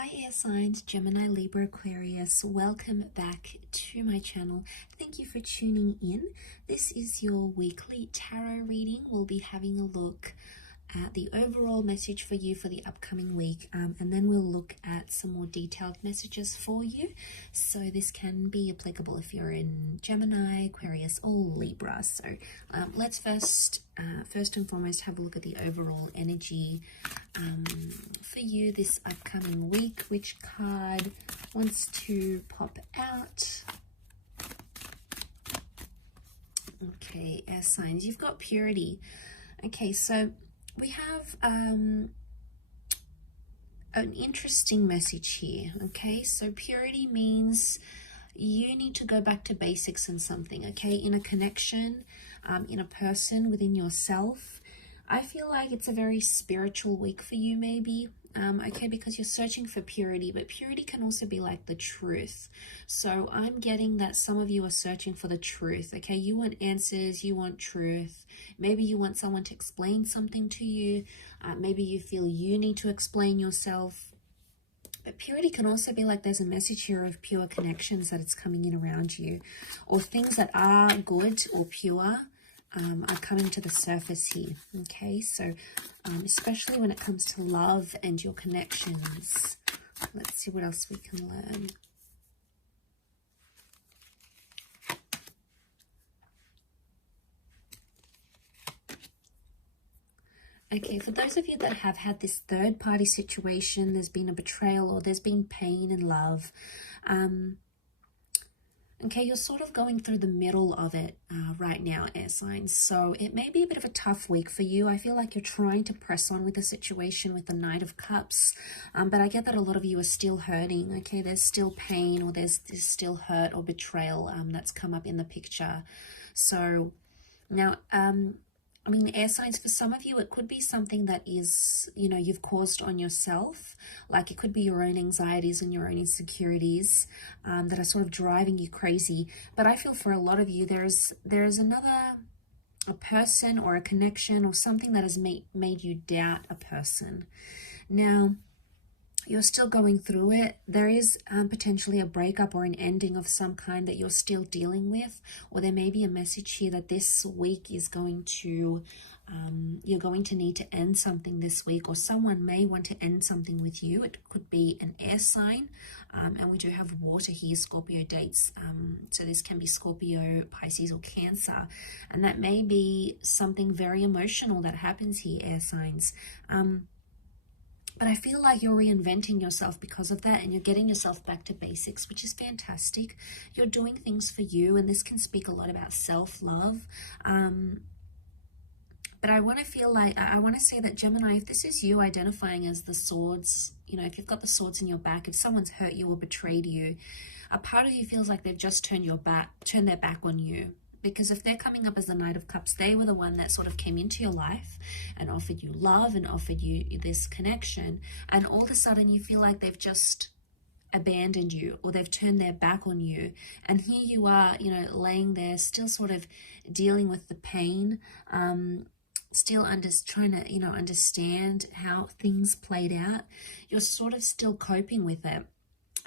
Hi air signs, Gemini, Libra, Aquarius. Welcome back to my channel. Thank you for tuning in. This is your weekly tarot reading. We'll be having a look at the overall message for you for the upcoming week, and then we'll look at some more detailed messages for you. So this can be applicable if you're in Gemini, Aquarius, or Libra. So let's first and foremost have a look at the overall energy for you this upcoming week. Which card wants to pop out? Okay, air signs, you've got purity. Okay, so we have an interesting message here. Okay, so purity means you need to go back to basics in something, okay, in a connection, in a person, within yourself. I feel like it's a very spiritual week for you, maybe, okay, because you're searching for purity, but purity can also be like the truth. So I'm getting that some of you are searching for the truth, okay? You want answers, you want truth. Maybe you want someone to explain something to you. Maybe you feel you need to explain yourself. But purity can also be like there's a message here of pure connections that it's coming in around you, or things that are good or pure are coming to the surface here. Okay, so especially when it comes to love and your connections. Let's see what else we can learn. Okay, for those of you that have had this third-party situation, there's been a betrayal or there's been pain in love. Okay, you're sort of going through the middle of it right now, air signs. So it may be a bit of a tough week for you. I feel like you're trying to press on with the situation with the Knight of Cups. But I get that a lot of you are still hurting. Okay, there's still pain, or there's still hurt or betrayal that's come up in the picture. So now, I mean, air signs, for some of you, it could be something that is, you know, you've caused on yourself. Like it could be your own anxieties and your own insecurities that are sort of driving you crazy. But I feel for a lot of you, there's a person or a connection or something that has made you doubt a person. Now, you're still going through it. There is potentially a breakup or an ending of some kind that you're still dealing with, or there may be a message here that this week is going to, you're going to need to end something this week, or someone may want to end something with you. It could be an air sign, and we do have water here, Scorpio dates, so this can be Scorpio, Pisces, or Cancer, and that may be something very emotional that happens here, air signs. But I feel like you're reinventing yourself because of that, and you're getting yourself back to basics, which is fantastic. You're doing things for you, and this can speak a lot about self-love. But I want to feel like, I want to say that Gemini, if this is you identifying as the swords, you know, if you've got the swords in your back, if someone's hurt you or betrayed you, a part of you feels like they've just turned their back on you. Because if they're coming up as the Knight of Cups, they were the one that sort of came into your life and offered you love and offered you this connection. And all of a sudden you feel like they've just abandoned you, or they've turned their back on you. And here you are, you know, laying there still sort of dealing with the pain, still trying to, you know, understand how things played out. You're sort of still coping with it.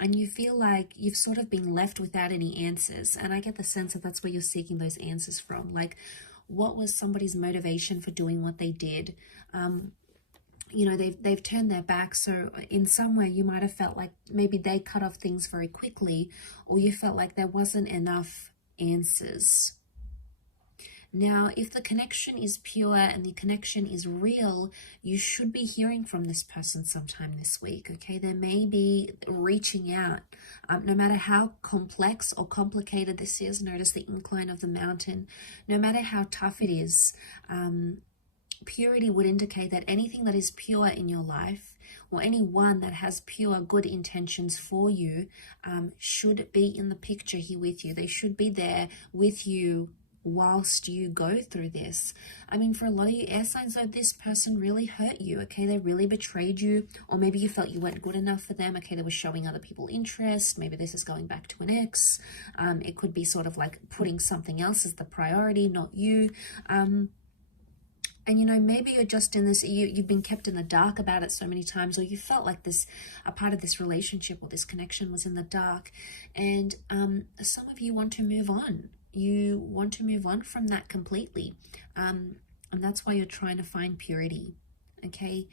And you feel like you've sort of been left without any answers. And I get the sense that that's where you're seeking those answers from. Like, what was somebody's motivation for doing what they did? You know, they've turned their back. So in some way, you might have felt like maybe they cut off things very quickly, or you felt like there wasn't enough answers. Now, if the connection is pure and the connection is real, you should be hearing from this person sometime this week, okay? They may be reaching out. No matter how complex or complicated this is, notice the incline of the mountain. No matter how tough it is, purity would indicate that anything that is pure in your life, or anyone that has pure good intentions for you, should be in the picture here with you. They should be there with you whilst you go through this. I mean, for a lot of you air signs, though, this person really hurt you, okay? They really betrayed you, or maybe you felt you weren't good enough for them, okay? They were showing other people interest. Maybe this is going back to an ex. It could be sort of like putting something else as the priority, not you. And, you know, maybe you're just in this, you've been kept in the dark about it so many times, or you felt like this, a part of this relationship or this connection was in the dark. And some of you want to move on. You want to move on from that completely. And that's why you're trying to find purity. Okay.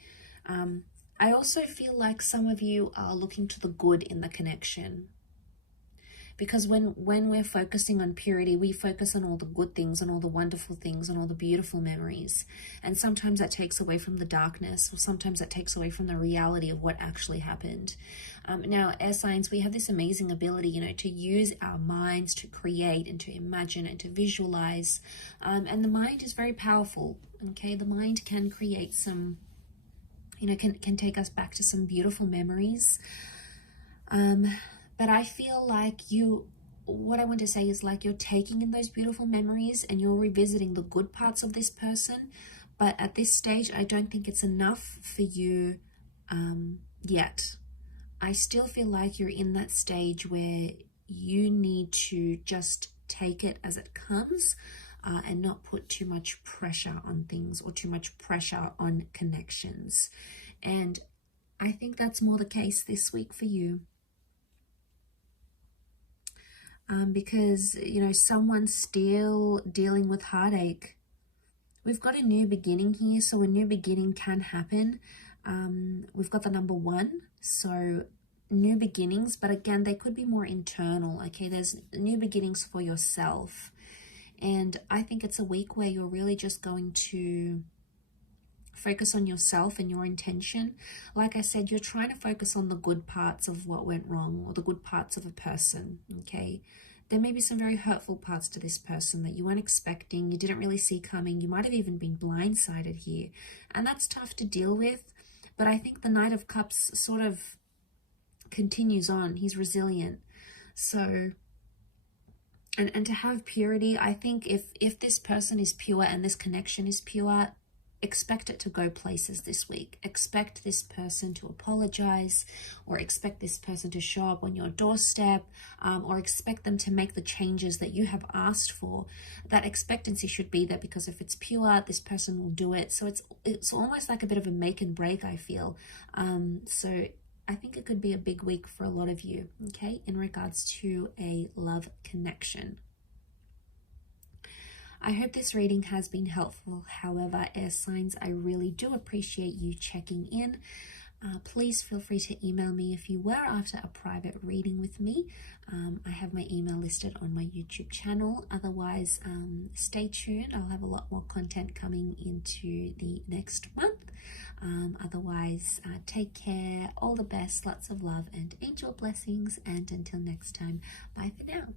I also feel like some of you are looking to the good in the connection. Because when we're focusing on purity, we focus on all the good things, on all the wonderful things, on all the beautiful memories. And sometimes that takes away from the darkness, or sometimes that takes away from the reality of what actually happened. Now, air signs, we have this amazing ability, you know, to use our minds to create and to imagine and to visualize. And the mind is very powerful, okay? The mind can create some, you know, can take us back to some beautiful memories. But I feel like what I want to say is like you're taking in those beautiful memories and you're revisiting the good parts of this person. But at this stage, I don't think it's enough for you yet. I still feel like you're in that stage where you need to just take it as it comes and not put too much pressure on things or too much pressure on connections. And I think that's more the case this week for you. Because, you know, someone's still dealing with heartache. We've got a new beginning here, so a new beginning can happen. We've got the number 1, so new beginnings, but again, they could be more internal, okay? There's new beginnings for yourself. And I think it's a week where you're really just going to focus on yourself and your intention. Like I said, you're trying to focus on the good parts of what went wrong or the good parts of a person, okay? There may be some very hurtful parts to this person that you weren't expecting, you didn't really see coming. You might have even been blindsided here. And that's tough to deal with. But I think the Knight of Cups sort of continues on. He's resilient. So, and to have purity, I think if this person is pure and this connection is pure, expect it to go places this week. Expect this person to apologize, or expect this person to show up on your doorstep, or expect them to make the changes that you have asked for. That expectancy should be there, because if it's pure, this person will do it. So it's almost like a bit of a make and break, I feel. So I think it could be a big week for a lot of you, okay, in regards to a love connection. I hope this reading has been helpful. However, air signs, I really do appreciate you checking in. Please feel free to email me if you were after a private reading with me. I have my email listed on my YouTube channel. Otherwise, stay tuned. I'll have a lot more content coming into the next month. Otherwise, take care. All the best. Lots of love and angel blessings. And until next time, bye for now.